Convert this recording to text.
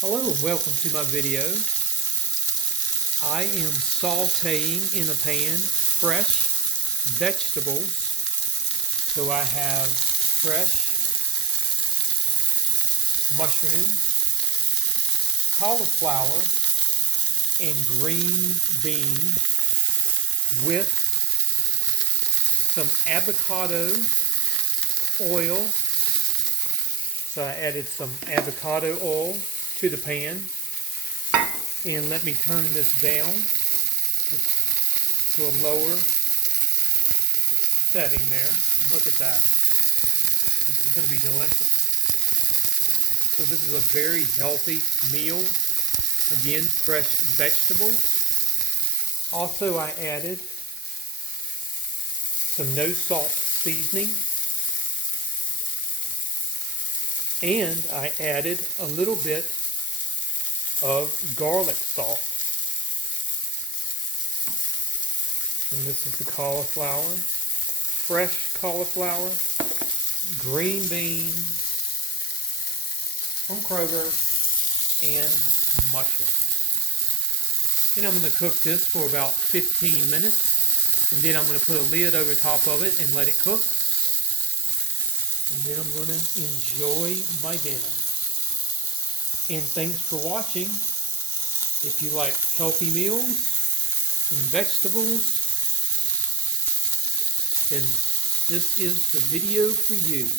Hello and welcome to my video. I am sauteing in a pan fresh vegetables. So I have fresh mushrooms, cauliflower, and green beans with some avocado oil. So I added some avocado oil to the pan, and let me turn this down to a lower setting there. And look at that. This is going to be delicious. So this is a very healthy meal. Again, fresh vegetables. Also, I added some no salt seasoning, and I added a little bit of garlic salt. And this is the cauliflower, fresh cauliflower, green beans from Kroger, and mushrooms. And I'm going to cook this for about 15 minutes, and then I'm going to put a lid over top of it and let it cook. And then I'm going to enjoy my dinner. And thanks for watching. If you like healthy meals and vegetables, then this is the video for you.